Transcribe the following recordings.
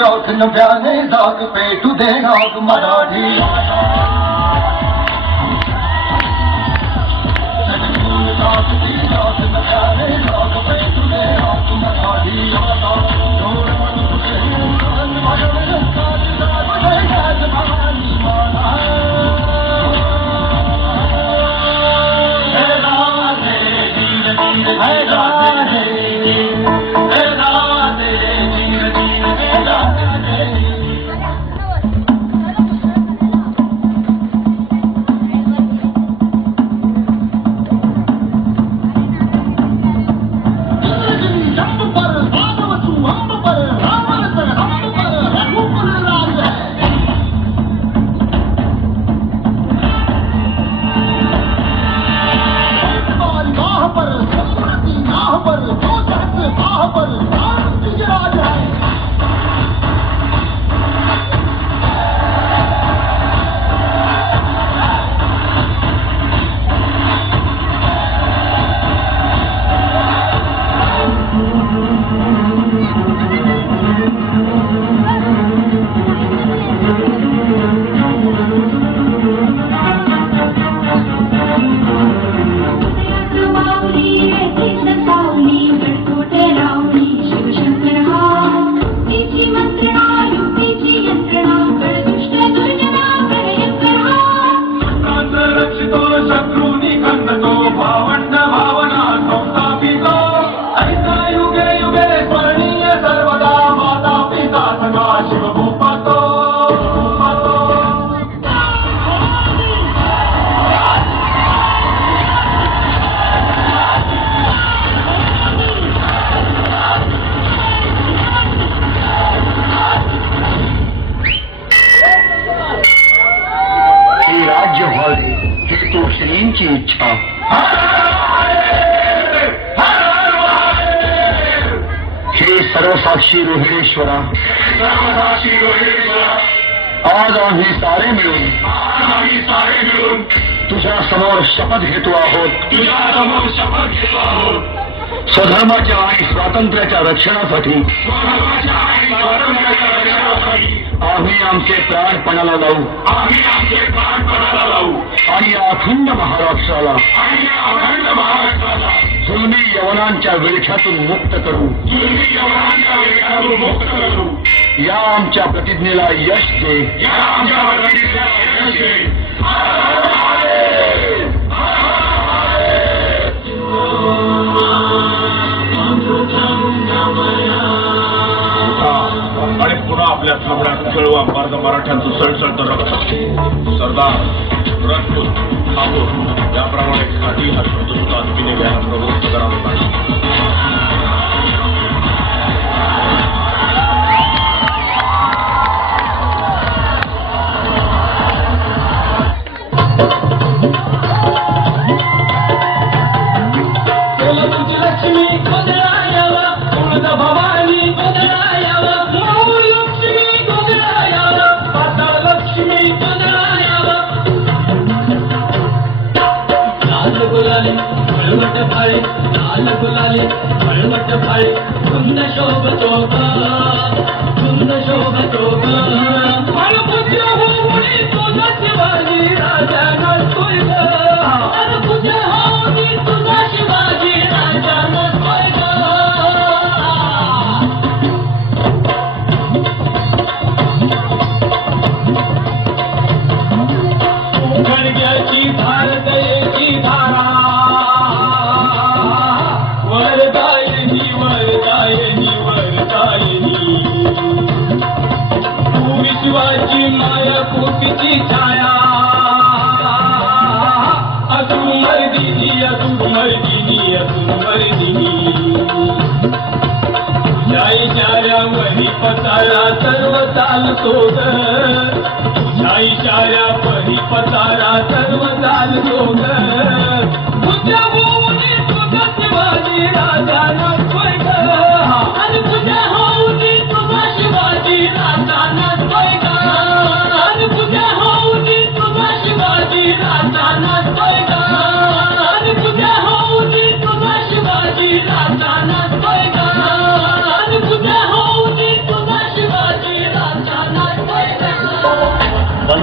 राख नव्याने जाग पेटू दे आग मराठी सर्वसाक्षी रोहिणेश्वरा आज आम्ही सारे मिळून तुझ्या समोर शपथ घेतो आहोत स्वधर्माच्या आणि स्वातंत्र्याच्या रक्षणासाठी आम्ही आमचे प्राण पणाला लावू आणि अखंड महाराष्ट्राला जुलमी यवनांच्या विळख्यातून मुक्त करू या आमच्या प्रतिज्ञेला यश दे आणि पुन्हा आपल्या थांबड्यात खेळवा मराठ्यांचं सळसळतं रक्त सरदार राजपूत ठाकूर याप्रमाणे खाटी हा शब्द सुद्धा पिनेल्या ह्या प्रवृत्त करावा राजा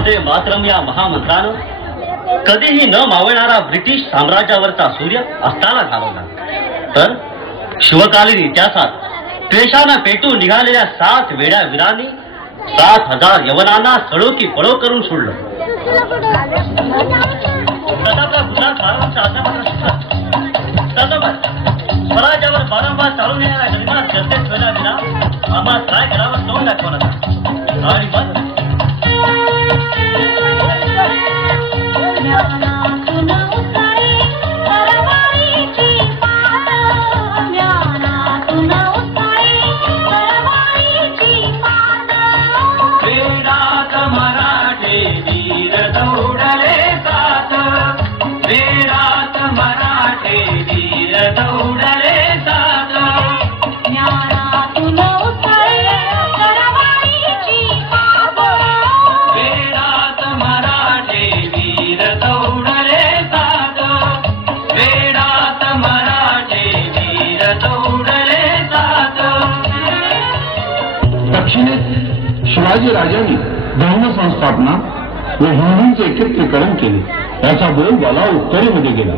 वंदे मातरम या महामंत्रानं कधीही न मावळणारा ब्रिटिश साम्राज्यावरचा सूर्य अस्ताला घालवला, तर शिवकालीन इतिहासात द्वेषानं पेटून निघालेल्या 7 वेड्या वीरांनी 7,000 यवनांना सळो की पळो करून सोडलं. स्वराज्यावर वारंवार चालून येणाऱ्या गनिमात चर्चेत वेळा विना आम्हाला काय करावं तोंड दाखवलं आणि मग शिवाजी राजांनी धर्मसंस्थापना व हिंदूंचे एकत्रीकरण केले. याचा बोलबाला उत्तरेमध्ये गेला.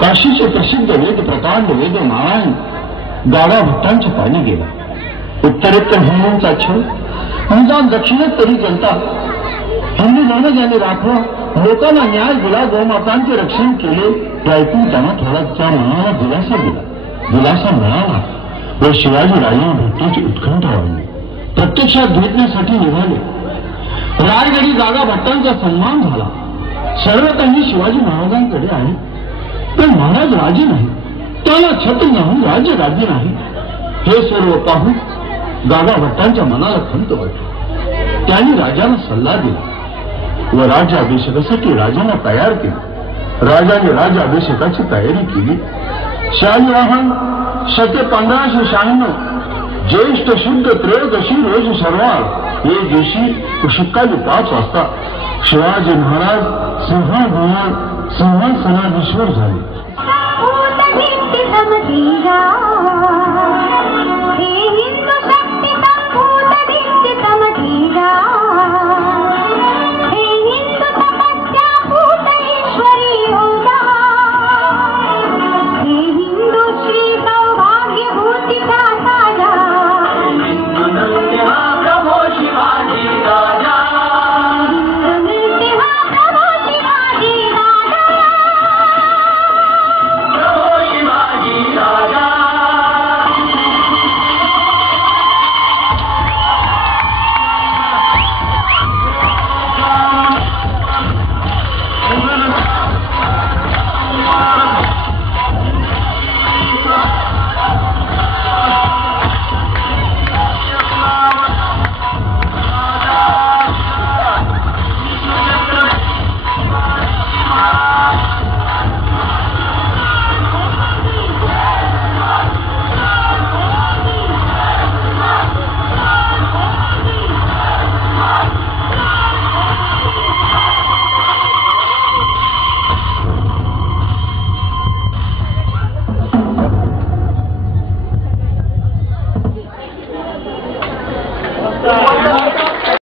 काशीचे प्रसिद्ध वेद प्रकांड वेद नारायण गाडा भट्टांच्या पाणी गेला. उत्तरेतर हिंदूंचा छळ, निदान दक्षिणेत तरी जनता हिंदू धर्म ज्यांनी राखला, लोकांना न्याय दिला, गोमातांचे रक्षण केले, ते ऐकून त्यांना थोडा मनाला दिलासा मिळाला व शिवाजी राजांना भेटण्याची उत्कंठा वाढली. प्रत्यक्षात भेटण्यासाठी निघाले. रायगडी जागा भट्टांचा सन्मान झाला. सर्व काही शिवाजी महाराजांकडे आहे, पण महाराज राजे नाही, त्याला छत्र नाही, राज्य राज्य नाही. हे सर्व पाहून जागा भट्टांच्या मनाला खंत वाटली. त्यांनी राजाला सल्ला दिला व राज्याभिषेकासाठी राजांना तयार केले. राजाने राज्याभिषेकाची तयारी केली. शालिवाहन शके 1596 ज्येष्ठ शुद्ध त्रयोदशी रोज शनिवार या दिवशी शिक्काली 5 वाजता शिवाजी महाराज सिंहासनाधीश्वर झाले.